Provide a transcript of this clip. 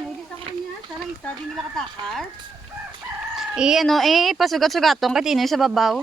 Hindi sa kanya. Sarang isa, di nila katakar. Ano, pasugat-sugatong katino sa babaw.